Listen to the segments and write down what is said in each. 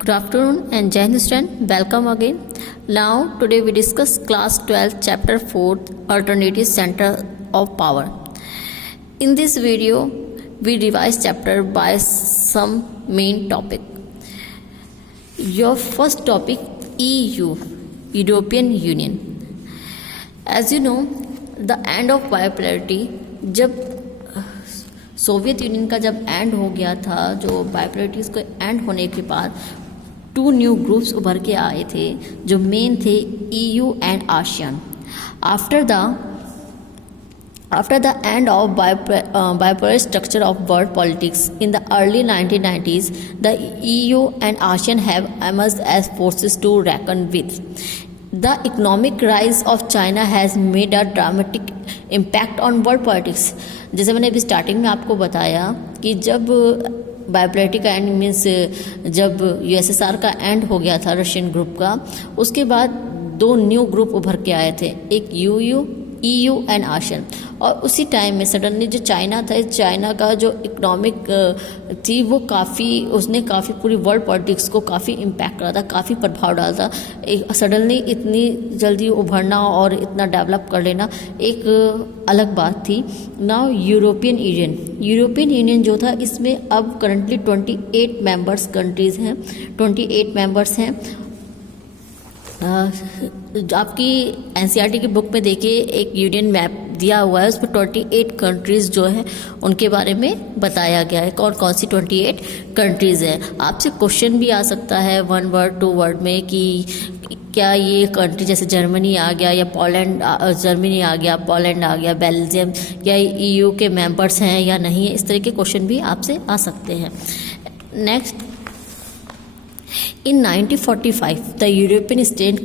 Good afternoon and Jai Hind student. Welcome again. Now today we discuss class 12 chapter 4 alternative center of power. In this video we revise chapter by some main topic. Your first topic EU, European Union. As you know, the end of bipolarity, जब Soviet union का जब and हो गया था, जो बाइपोलैरिटीज़ को and होने के बाद टू न्यू ग्रुप्स उभर के आए थे जो मेन थे EU and ASEAN. After the end of bipolar structure of world politics in the early 1990s, the EU and ASEAN have emerged as forces to reckon with. The economic rise of China has made a dramatic impact on world politics. जैसे मैंने अभी starting में आपको बताया कि जब bipolarity का and means जब USSR का एंड हो गया था रशियन ग्रुप का, उसके बाद दो न्यू ग्रुप उभर के आए थे, एक EU एंड आसियान. और उसी टाइम में सडनली जो चाइना था, चाइना का जो इकोनॉमिक थी वो उसने काफ़ी पूरी वर्ल्ड पॉलिटिक्स को काफ़ी इम्पैक्ट करा था, काफ़ी प्रभाव डाला था. सडनली इतनी जल्दी उभरना और इतना डेवलप कर लेना एक अलग बात थी. नाउ यूरोपियन यूनियन जो था, इसमें अब करंटली 28 मेंबर्स कंट्रीज़ हैं, 28 मेंबर्स हैं. आपकी NCERT की बुक में देखिए एक यूनियन मैप दिया हुआ है, उसमें 28 कंट्रीज़ जो है उनके बारे में बताया गया है, कौन कौन सी 28 कंट्रीज़ हैं. आपसे क्वेश्चन भी आ सकता है 1 वर्ड 2 वर्ड में कि क्या ये कंट्री जैसे जर्मनी आ गया या पोलैंड, जर्मनी आ गया, पोलैंड आ गया, बेल्जियम, या EU के मेंबर्स हैं या नहीं है. इस तरह के क्वेश्चन भी आपसे आ सकते हैं. Next, in 1945, the European states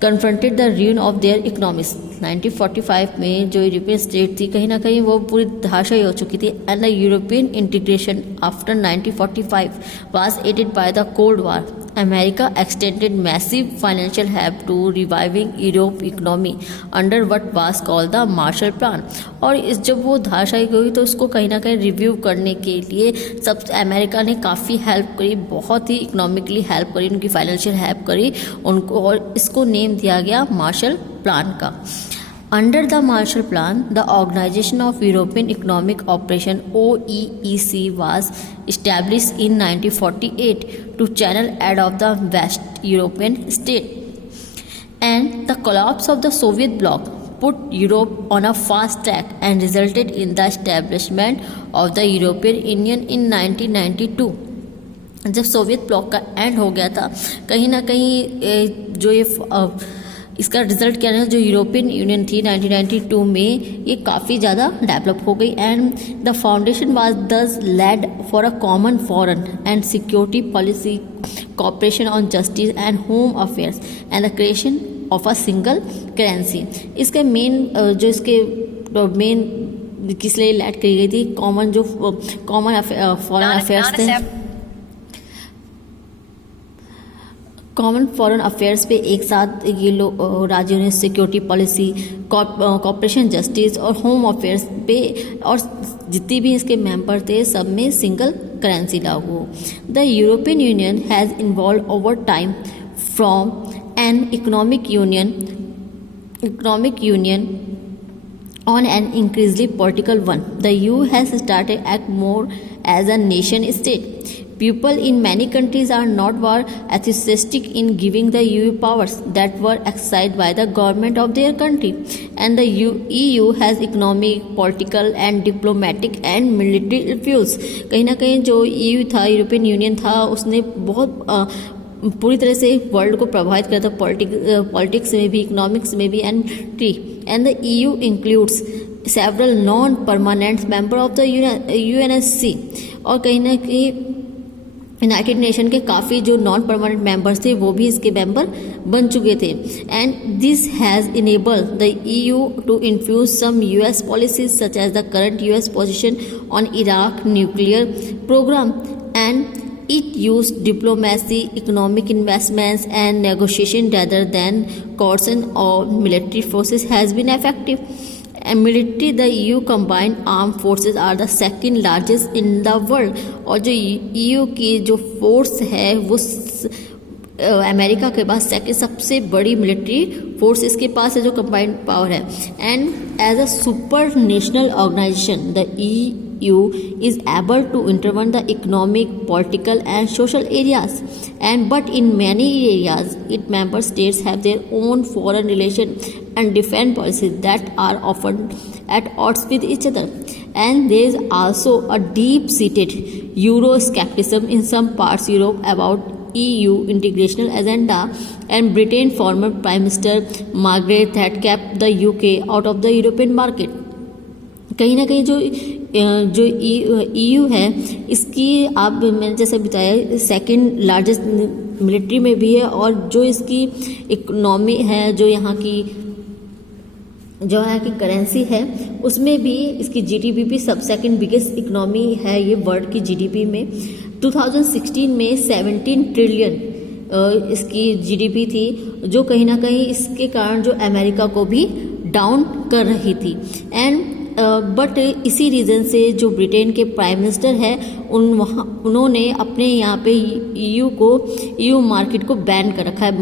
confronted the ruin of their economies. 1945 में जो यूरोपियन स्टेट थी कहीं ना कहीं वो पूरी धराशायी हो चुकी थी. And the European integration after 1945 was aided by the Cold War. America extended massive financial help to reviving Europe economy under what was called the Marshall Plan. और जब वो धराशायी हुई तो उसको कहीं ना कहीं रिव्यू करने के लिए सब अमेरिका ने काफ़ी हेल्प करी, बहुत ही इकोनॉमिकली हेल्प करी, उनकी फाइनेंशियल हेल्प करी उनको, और इसको नेम दिया गया मार्शल प्लान का. Under the Marshall Plan, the Organization of European Economic Cooperation (OEEC) was established in 1948 to channel aid of the West European states. And the collapse of the Soviet bloc put Europe on a fast track and resulted in the establishment of the European Union in 1992. जब Soviet block का and हो गया था, कहीं ना कहीं जो ये इसका रिजल्ट क्या है, जो यूरोपियन यूनियन थी 1992 में, ये काफ़ी ज़्यादा डेवलप हो गई. And the foundation was thus laid for a common foreign and security policy, cooperation on justice and home affairs and the creation of a single currency. इसके मेन किस लिए लेड करी गई थी, कॉमन फॉरेन अफेयर्स थे, common foreign affairs पे एक साथ ये लोग राज्यों ने सिक्योरिटी पॉलिसी, कॉपरेशन, जस्टिस और होम अफेयर्स पे, और जितनी भी इसके मेंबर थे सब में सिंगल करेंसी लागू. The European union has involve over time from an economic union on an increasingly political one. The EU has started act more as a nation state. People in many countries are not more enthusiastic in giving the EU powers that were exercised by the government of their country. And the EU has economic, political and diplomatic and military influence. कहीं ना कहीं जो EU था, European union था, उसने बहुत पूरी तरह से वर्ल्ड को प्रभावित किया था, पॉलिटिक्स में भी, इकोनॉमिक्स में भी. And the EU includes several non-permanent member of the UNSC. और कहीं ना कहीं यूनाइटेड नेशन के काफ़ी जो नॉन परमानेंट मेंबर्स थे वो भी इसके मेंबर बन चुके थे. And this has enabled the EU to influence some US policies such as the current US position on Iraq nuclear programme. And it used diplomacy, economic investments and negotiation rather than coercion or military forces has been effective. and military the EU combined armed forces are the second largest in the world. और जो EU की जो force है वो America के बाद second सबसे बड़ी मिलिट्री फोर्स इसके पास है जो कंबाइंड पावर है. And as a super national organisation the EU is able to intervene the economic, political and social areas, and but in many areas its member states have their own foreign relation and defense policies that are often at odds with each other. And there is also a deep-seated Euroscepticism in some parts Europe about EU integration agenda, and Britain former Prime Minister Margaret had kept the UK out of the European market. कहीं ना कहीं जो EU है इसकी आप मैंने जैसे बताया सेकंड लार्जेस्ट मिलिट्री में भी है, और जो इसकी इकोनॉमी है जो यहाँ की करेंसी है उसमें भी इसकी GDP भी सब सेकंड बिगेस्ट इकोनॉमी है ये वर्ल्ड की GDP में. 2016 में 17 ट्रिलियन इसकी GDP थी, जो कहीं ना कहीं इसके कारण जो अमेरिका को भी डाउन कर रही थी. एंड बट इसी रीज़न से जो ब्रिटेन के प्राइम मिनिस्टर है उन्होंने अपने यहाँ पे EU मार्केट को बैन कर रखा है.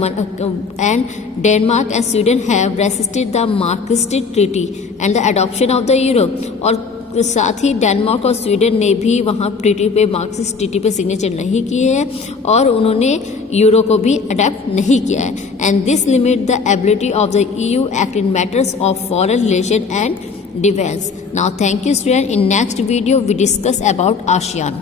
And Denmark and Sweden have resisted the Marxist treaty and the adoption of the euro. और साथ ही डेनमार्क और स्वीडन ने भी वहाँ ट्रीटी पे मार्क्सिस्ट ट्रीटी पे सिग्नेचर नहीं किए हैं और उन्होंने यूरो को भी अडेप्ट नहीं किया है. And this limit the ability of the EU act in matters of foreign relation and defense. Now thank you student. In next video we discuss about ASEAN.